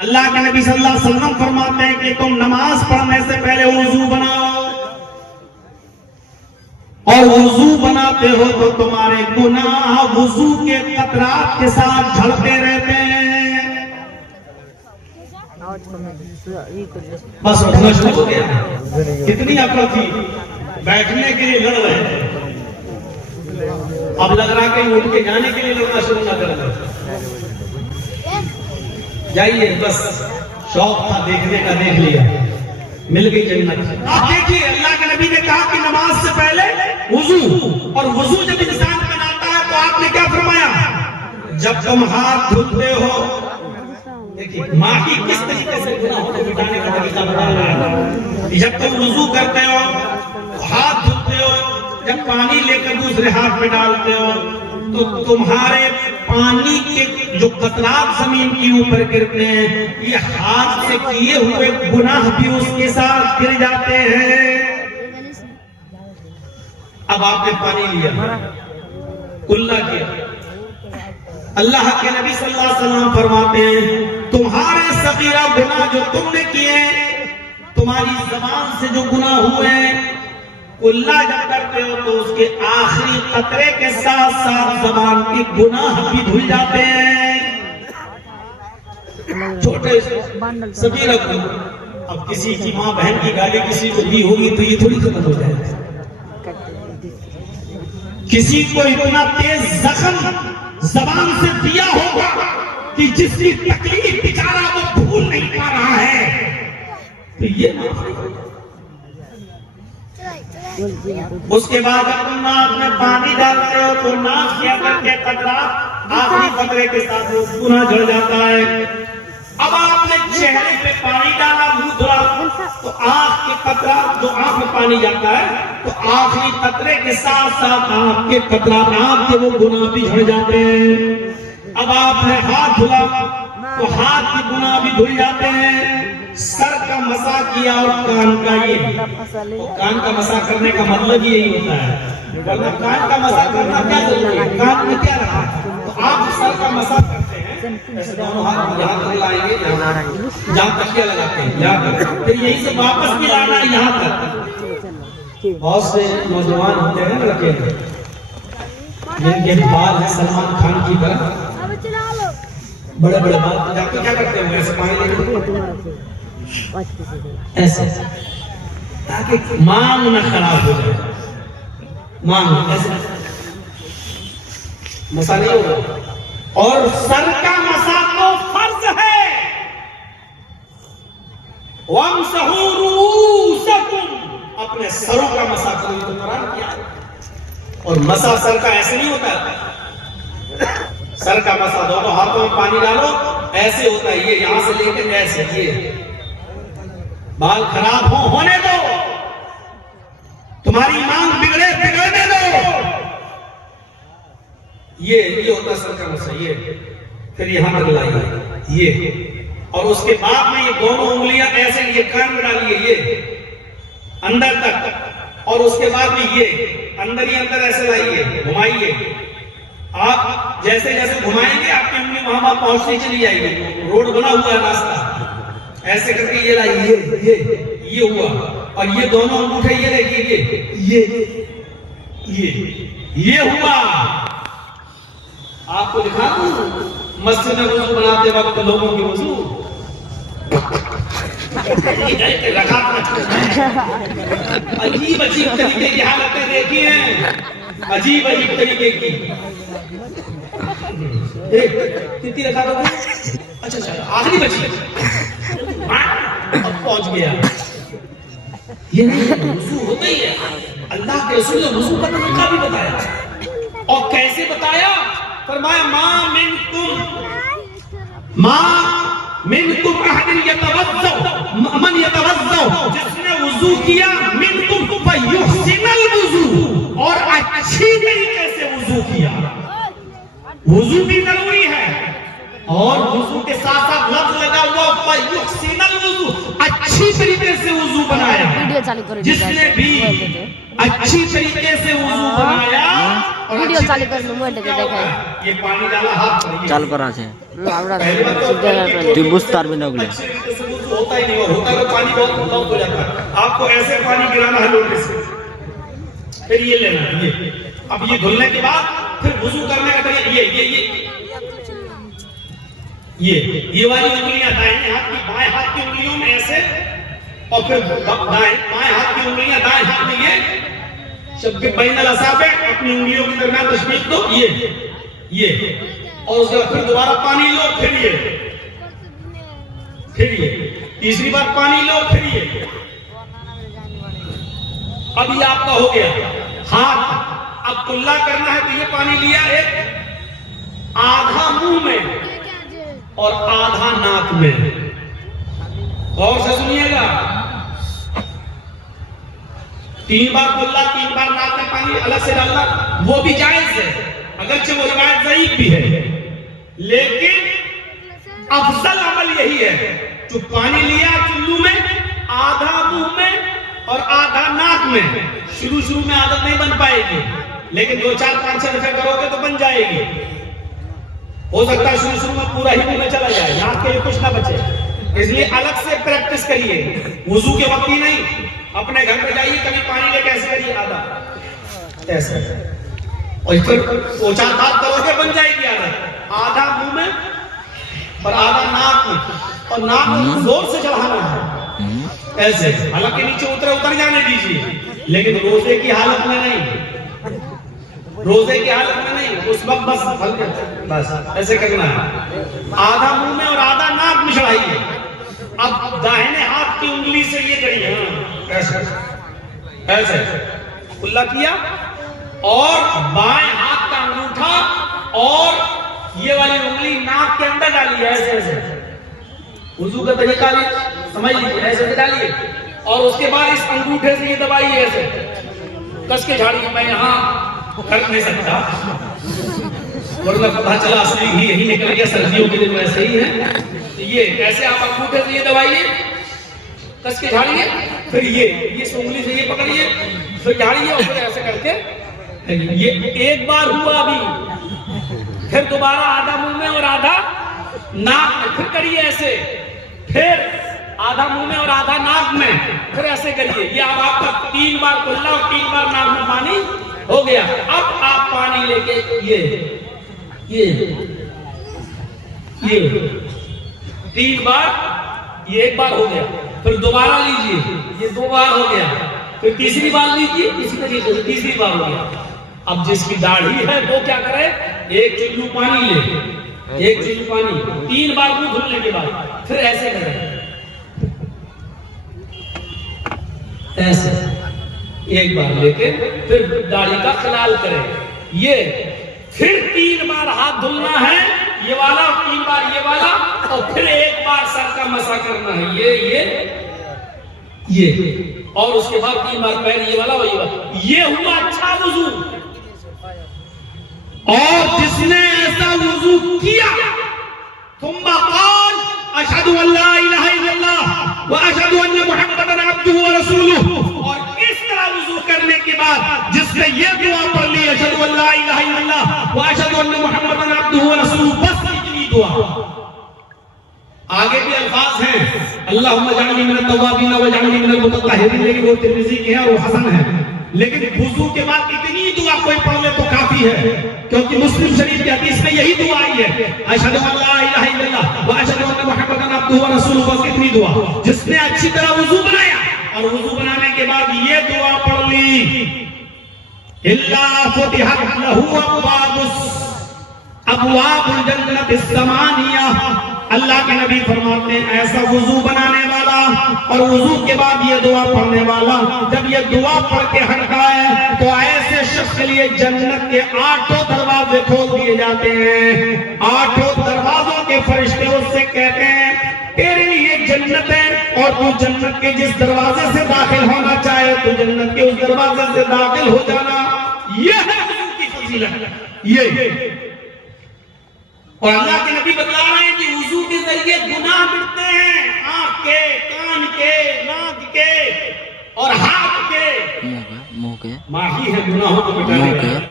अल्लाह के नबी सल्लल्लाहु अलैहि वसल्लम फरमाते हैं कि तुम नमाज पढ़ने से पहले वुजू बनाओ, और वुजू बनाते हो तो तुम्हारे गुनाह वुजू के कतरात के साथ झड़ते रहते हैं। बस उठना शुरू हो गया। कितनी अकल थी, बैठने के लिए लड़ रहे हैं, अब लग रहा कि उठ के जाने के लिए लड़ना शुरू ना कर। जाइए, बस शौक था देखने का, देख लिया, मिल गई जन्नत। आप देखिए, अल्लाह के नबी ने कहा कि नमाज से पहले वुजू, और वुजू जब इंसान बनाता है तो आपने क्या फरमाया, जब तुम हाथ धुलते हो, देखिए माही किस तरीके से गुनाहों को मिटाने का तरीका बताया है। जब तुम वुजू करते हो, हाथ धुलते हो, जब पानी लेकर दूसरे हाथ में डालते हो तो तुम्हारे पानी के जो कतरात जमीन के ऊपर गिरते हैं, ये हाथ से किए हुए गुनाह भी उसके साथ गिर जाते हैं। अब आपने पानी लिया, कुल्ला किया, अल्लाह के नबी सल्लल्लाहु अलैहि वसल्लम फरमाते हैं तुम्हारे सगीरा गुनाह जो तुमने किए, तुम्हारी जबान से जो गुनाह हुए, कुल्ला जब करते हो तो उसके आखिरी कतरे के साथ साथ जबान के गुनाह भी धुल जाते हैं। छोटे सगीरा गुनाह, अब किसी की माँ बहन की गाली किसी को दी होगी तो ये थोड़ी खत्म हो जाएगी। किसी को इतना तेज जख्म जबान से दिया होगा कि जिसकी तकलीफ बेचारा वो भूल नहीं पा रहा है, तो ये उसके बाद जब तुम नाक में पानी डालते हो तो नाक के अंदर के कतरात आखिरी कतरे के साथ गुनाह झड़ जाता है। अब आपने चेहरे पे पानी डाला, मुंह धुला, तो आंख के कतरात, जो आंख में पानी जाता है तो आखिरी कतरे के साथ साथ आंख के कतरात, आंख के वो गुनाह भी झड़ जाते हैं। अब आपने हाथ धुला तो हाथ के गुनाह भी धुल जाते हैं। सर का मसा किया और कान का, ये कान का मसा करने का मतलब यही होता है, वरना कान का मसा करना क्या जरूरी है, कान में क्या रखा, तो आप सर का मसा करते हैं, ऐसे दोनों हाथ यहाँ तक लाएंगे, जहाँ तकिया लगाते हैं यहाँ तक, फिर यहीं से वापस भी लाना है यहाँ तक। बहुत से नौजवान होते हैं लड़के, जिनके बाल है सलमान खान की तरह, बड़े बड़े बाल, जाके क्या करते हैं, ऐसे पानी लेके ऐसे, ताकि मांग न खराब हो जाए, मांग ऐसे मसा नहीं होगा। और सर का मसा तो फर्ज है, वमसहू रूसकुम, अपने सरों का मसा करो, तो कुरान किया। और मसा सर का ऐसे नहीं होता, सर का मसा दोनों हाथों में पानी डालो, ऐसे होता है, ये यहां से लेकर ऐसे, ये बाल खराब होने दो, तुम्हारी मांग बिगड़ने दो, ये होता सर का मसा, ये फिर यहां तक लाइए, ये, और उसके बाद में ये दोनों उंगलियां ऐसे, ये कान में डालिए, ये अंदर तक, और उसके बाद में ये अंदर ही अंदर ऐसे लाइए, घुमाइए। आप जैसे जैसे घुमाएंगे आपकी उंगली वहां पहुंचती चली जाएगी, रोड बना हुआ है रास्ता, ऐसे करके ये लाइए, ये हुआ, और ये दोनों अंगूठे ये देखिए, ये हुआ। आपको दिखा दूं मस्जिद में वुजू बनाते वक्त लोगों की वुजू रखा, अजीब अजीब तरीके की हालतें देखी हैं, अजीब अजीब तरीके की। कितनी रखा था? अच्छा, आखिरी बची, अब पहुंच गया। ये नहीं, वुजू होता ही है। अल्लाह के रसूल ने वुजू का तरीका भी बताया, और कैसे बताया, फरमाया मां मिनकुम अहदिन यतवज्जो, मन यतवज्जो, जिसने वुजू किया, मिनकुम फयुहसिनुल वुजू, और अच्छी तरीके से वुजू किया। वुजू भी जरूरी है, और वुजू के साथ साथ लफ्ज लगा हुआ फयुहसिनुल वुजू, अच्छी तरीके से वुजू बनाया। जिसने भी अच्छी तरीके से वुजू बनाया और वीडियो चालू कर लो मोटे के देखा ये पानी डाला हाथ पर চাল করা আছে আমরা पहली बात तो তুই बुझते পারবি না ওগুলো अच्छे तरीके से वुजू होता ही नहीं होता तो पानी बहुत लॉक हो जाता है आपको ऐसे पानी गिराना है लोटे से फिर ये लेना ये अब ये धुलने के बाद फिर वुजू करने का तरीका ये वाली उंगलियां दाहिने हाथ की बाएं हाथ की उंगलियों में ऐसे और फिर बाएं हाथ की उंगलियां दाएं हाथ में ये शब्द बैनल असाबे अपनी उंगलियों के दरमियान तशबीह दो ये और उसके बाद फिर दोबारा पानी लो फिर ये तीसरी बार पानी लो फिर ये अब ये आपका हो गया हाथ अब कुल्ला करना है तो ये पानी लिया एक आधा मुंह में और आधा नाक में गौर से सुनिएगा 3 बार कुल्ला 3 बार नाक में पानी अलग से डालना वो भी जायज है अगरचे वो रिवायत ज़ईफ भी है लेकिन अफजल अमल यही है जो पानी लिया चुल्लू में आधा मुंह में और आधा नाक में शुरू में आदत नहीं बन पाएगी लेकिन 2 4 5 6 दफे करोगे तो बन जाएगी हो सकता है शुरू में पूरा ही मुंह में चला जाए नाक के लिए कुछ ना बचे इसलिए अलग से प्रैक्टिस करिए वुजू के वक्त ही नहीं अपने घर में जाइए कभी पानी लेके ऐसे करिए आधा ऐसे और फिर 2 4 बार करोगे बन जाएगी आधा मुंह में और आधा नाक में और नाक में जोर से चढ़ाना है ऐसे हालांकि नीचे उतर जाने दीजिए लेकिन रोजे की हालत में नहीं उस वक्त बस ऐसे करना है आधा मुंह में और आधा नाक में चढ़ाइए अब दाहिने हाथ की उंगली से ये करिए ऐसे कुल्ला किया और बाएं हाथ का अंगूठा और ये वाली उंगली नाक के अंदर डालिए ऐसे वुजू का तरीका समझ लीजिए ऐसे डालिए और उसके बाद इस अंगूठे से ये दबाइए ऐसे कस के झाड़िए मैं यहाँ कर नहीं सकता वरना पता चला असली ही यही निकल गया सर्दियों के दिन वैसे ही है ये ऐसे आप अंगूठे से ये दबाइए कस के झाड़िए फिर ये उंगली से ये पकड़िए फिर झाड़िए और फिर ऐसे करके ये एक बार हुआ अभी फिर दोबारा आधा मुंह में और आधा नाक में फिर करिए ऐसे फिर आधा मुंह में और आधा नाक में फिर ऐसे करिए ये अब आपका 3 बार कुल्ला और 3 बार नाक में पानी हो गया अब आप पानी लेके ये 3 बार ये 1 बार हो गया फिर दोबारा लीजिए ये 2 बार हो गया फिर तीसरी बार लीजिए इसी तरीके से तीसरी बार हो गया अब जिसकी दाढ़ी है वो क्या करे 1 चुल्लू पानी ले 1 चुल्लू पानी 3 बार मुंह धुलने के बाद फिर ऐसे करे ऐसे 1 बार लेके फिर दाढ़ी का खलाल करे ये फिर 3 बार हाथ धुलना है ये वाला 3 बार ये वाला और फिर 1 बार सर का मसा करना है ये और उसके बाद 3 बार पैर ये वाला ये हुआ अच्छा वुजू और जिसने ऐसा वुजू किया थुम्मा क़ाल अशहदु अल्ला इलाहा इल्लल्लाह व अशहदु अन्ना मुहम्मदन अब्दुहु व रसूलुहु और इस तरह वुजू करने के बाद जिसने ये दुआ पढ़ ली अशहदु अल्ला इलाहा इल्लल्लाह व अशहदु अन्ना मुहम्मदन अब्दुहु व रसूलुहु बस इतनी दुआ आगे भी अल्फाज हैं अल्लाहुम्मा जअलनी मिनत तव्वाबीन व जअलनी मिनल मुतत्तहिरीन लेकिन वो तिर्मिज़ी के है और हसन है लेकिन वुजू के बाद इतनी दुआ कोई पढ़ ले तो काफी है क्योंकि मुस्लिम शरीफ की हदीस में यही दुआ आई है अशहदु अल्ला इलाहा इल्लल्लाह व अशहदु अन्ना मुहम्मदन अब्दुहु व रसूलुहु बस इतनी दुआ जिसने अच्छी तरह वुजू बनाया और वुजू बनाने के बाद ये दुआ पढ़ ली इल्ला फुतिहत लहू अबवाबुल जन्नतिस समानिया अल्लाह के नबी फरमाते हैं ऐसा वुजू बनाने वाला और वुजू के बाद ये दुआ पढ़ने वाला जब ये दुआ पढ़ के हटता है तो ऐसे शख्स के लिए जन्नत के 8 दरवाजे खोल दिए जाते हैं 8 दरवाजों के फरिश्ते उससे कहते हैं तेरे लिए जन्नत है और तू जन्नत के जिस दरवाजे से दाखिल होना चाहे तू जन्नत के उस दरवाजे से दाखिल हो जाना ये है वुजू की फजीलत ये और अल्लाह के नबी बता रहे हैं कि वुजू के जरिए गुनाह मिटते हैं आंख के कान के नाक के और हाथ के मुंह के माही है गुनाहों को मिटाने मुंह वाला। के